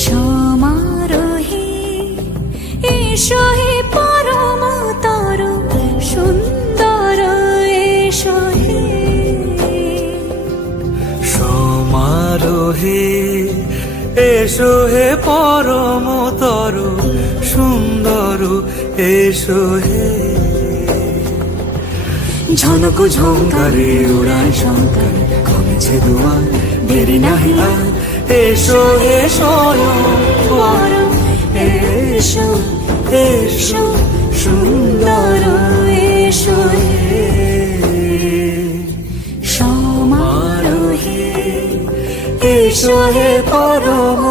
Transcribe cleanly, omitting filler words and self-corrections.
সমারোহে এসো হে পরমতর সুন্দর এসো হে। সমারোহে এসো হে পরমতর সুন্দর এসো হে। ঝনক ঝঙ্কারে উড়ায় শঙ্কর কমেছে দুয়ার দেরি নাহি আর। এসো হে স্বয়ং বর এসো এসো সুন্দর এসো হে। সমারোহে এসো হে পরম